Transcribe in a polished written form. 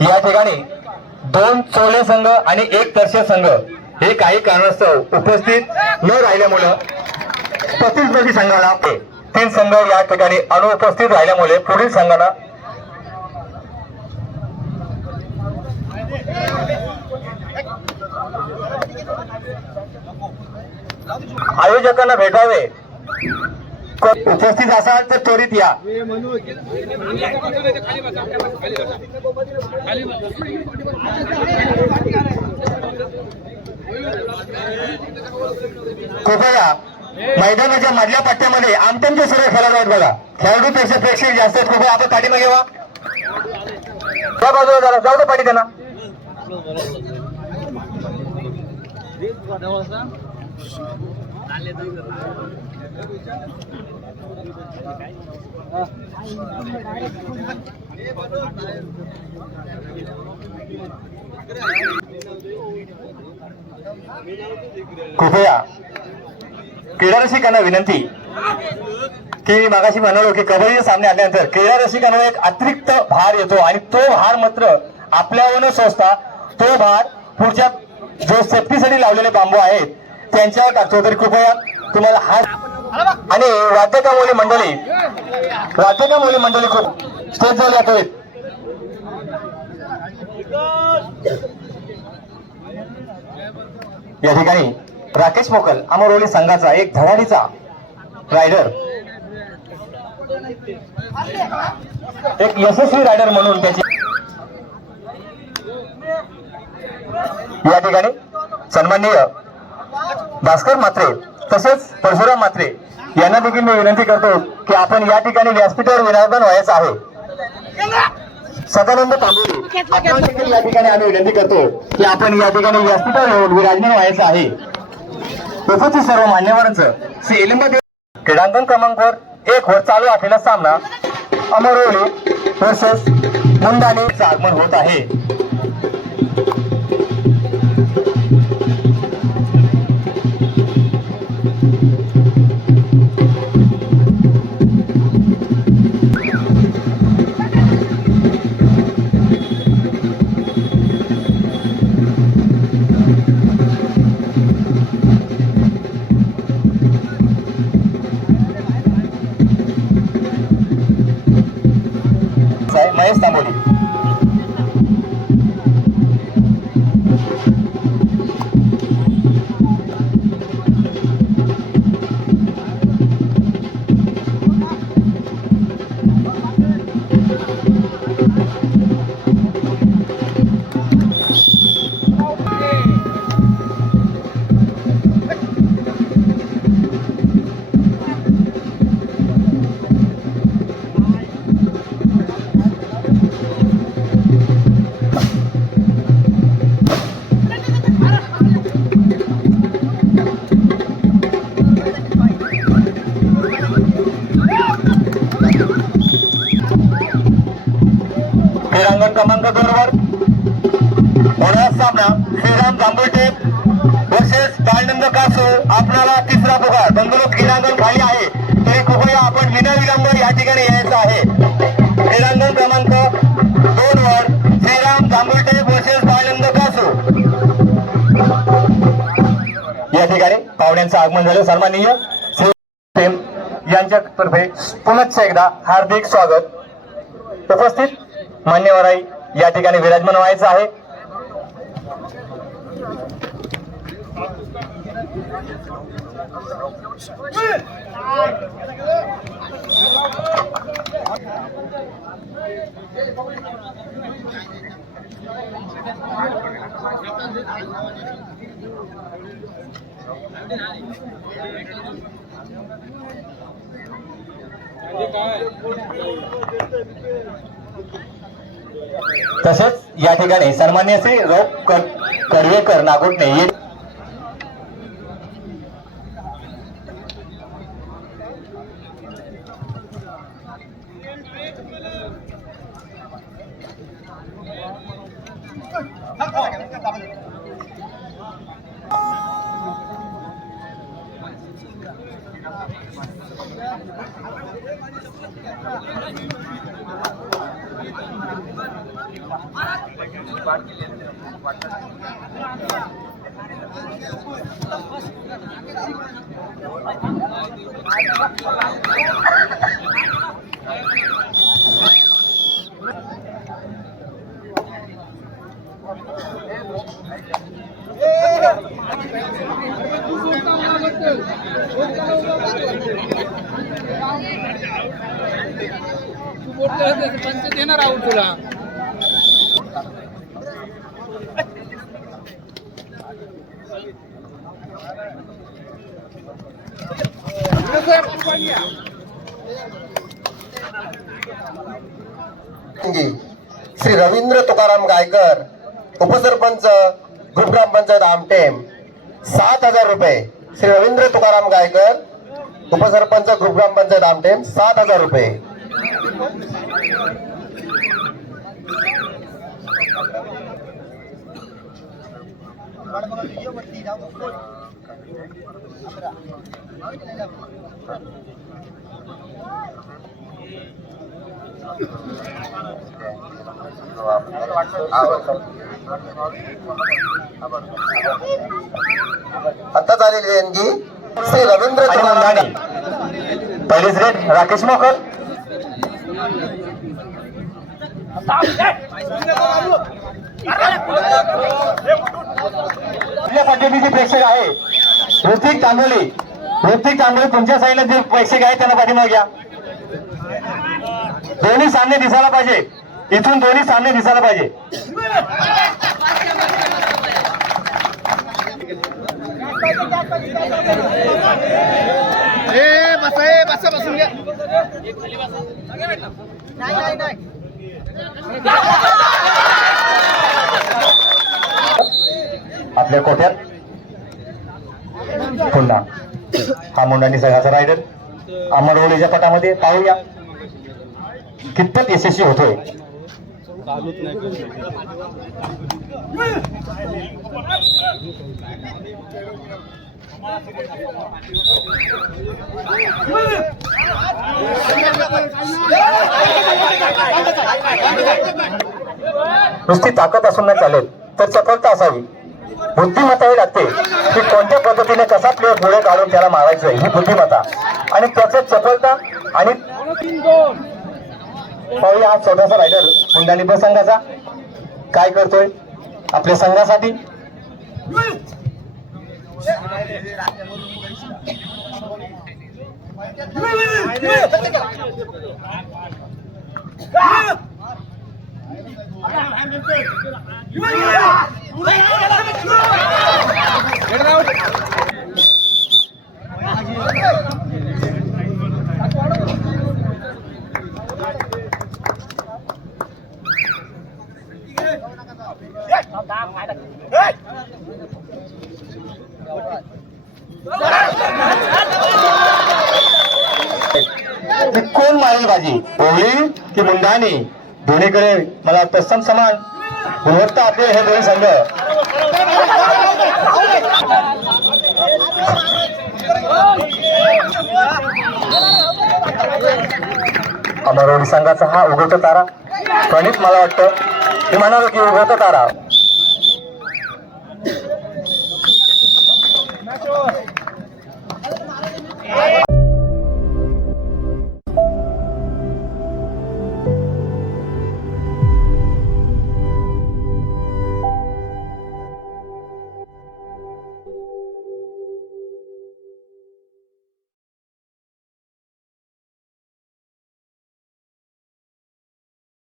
या ठिकाणी 2 चोले संघ आणि 1 तरशे संघ हे काही कारणास्तव उपस्थित न राहिल्यामुळे प्रतिस्पर्धी संघाला 3 संघ या ठिकाणी अनुपस्थित राहिल्यामुळे पुढील संघाला आयोजकांना भेटावे। उपस्थित असाल तर त्वरित या। कृपया मैदानाच्या मधल्या पट्ट्यामध्ये आमटेमचे सर्व खेळाडू आहेत बघा। खेळाडूपेक्षा प्रेक्षक जास्त आहेत। कृपया आपण पाठीमागे व्हा। त्या बाजूला जरा जाऊ दे पाठी त्यांना। कृपया क्रीडा रसिकांना विनंती की मागाशी म्हणालो की कबड्डीचे सामने आल्यानंतर क्रीडा रसिकांना एक अतिरिक्त भार येतो आणि तो भार मात्र आपल्यावर सोसता तो भार पुढच्या जो सेफ्टीसाठी लावलेले बांबू आहेत त्यांच्यावर टाकतो। तरी कृपया तुम्हाला हा आणि वाद्यकामोली मंडळी खूप स्टेजवर येतोय। या ठिकाणी राकेश मोकल अमरोली संघाचा एक धडाडीचा रायडर, एक यशस्वी रायडर म्हणून त्याची या ठिकाणी सन्माननीय भास्कर म्हात्रे तसेच परशुराम म्हात्रे यांना देखील मी विनंती करतो की आपण या ठिकाणी व्यासपीठावर विराजमान व्हायचं आहे। सदानंद तांबोली आपण देखील या ठिकाणी आम्ही विनंती करतो की आपण या ठिकाणी व्यासपीठावर विराजमान व्हायचं आहे। उपस्थित सर्व मान्यवरांचं श्री एलिंबा क्रीडांगण क्रमांक 1 वर चालू असलेला सामना अमरोली वर्सेस मुंदानेचं आगमन होत आहे। महेश तांबोली क्रीडांगण क्रमांक 2 वर होणारा सामना श्रीराम जांभुटे वर्सेस बाळनंद कासू। आपल्याला तिसरा पुकार बंगलो क्रीडांगण खाली आहे तरी कृपया आपण विनाविलंब या ठिकाणी यायचं आहे। क्रीडांगण क्रमांक 2 वर श्रीराम जांभुटे वर्सेस बाळनंद कासू या ठिकाणी पाहुण्यांचं आगमन झालं। सन्माननीय श्री यांच्यातर्फे पुनश्च एकदा हार्दिक स्वागत। उपस्थित मान्यवराई या ठिकाणी विराजमान व्हायचं आहे। तसेच या ठिकाणी सन्मान्य श्री रौफ कडवेकर नागोटणे पंच देणार आहोत तुला. श्री रवींद्र तुकाराम गायकर, उपसरपंच ग्रुप ग्रामपंचायत आमटेम, 7,000 रुपये. श्री रवींद्र तुकाराम गायकर, उपसरपंच ग्रुप ग्रामपंचायत आमटेम, 7,000 रुपये. आता झालेली देणगी श्री रवींद्र आणि तुकाराम मंदानी. पहिलीच रेट राकेश मोकर. आपल्या पाठीचे प्रेक्षक आहे ऋतिक तांबोली. ऋतिक तांबोली तुमच्या साईडला जे प्रेक्षक आहे त्यांना पाठीमागे घ्या. दोन्ही सामने दिसायला पाहिजे. इथून दोन्ही सामने दिसायला पाहिजे. बसा बसून घ्या. आपल्या कोठ्यात पुन्हा हा मुंडानी संघाचा रायडर अमरवलीच्या पटामध्ये पाहूया कितपत यशस्वी होतोय. नुसती ताकद असून नाही चालेल तर चपलता असावी. बुद्धिमत्ता ही लागते की कोणत्या पद्धतीने कसा प्लेअर पुढे काढून त्याला मारायचं ही बुद्धिमत्ता आणि त्याचं चपलता. आणि पाहूया हा छोटासा रायडर मुंडानी ब संघाचा काय करतोय आपल्या संघासाठी. कोण मारेल बाजी ओवळी की मुंडानी. दोन्हीकडे मला तत्सम समान गुणवत्ता आपले हे दोन्ही संघ. अमरवली संघाचा हा उगवता तारा प्रणित मला वाटतं हे म्हणालो की उगवता तारा.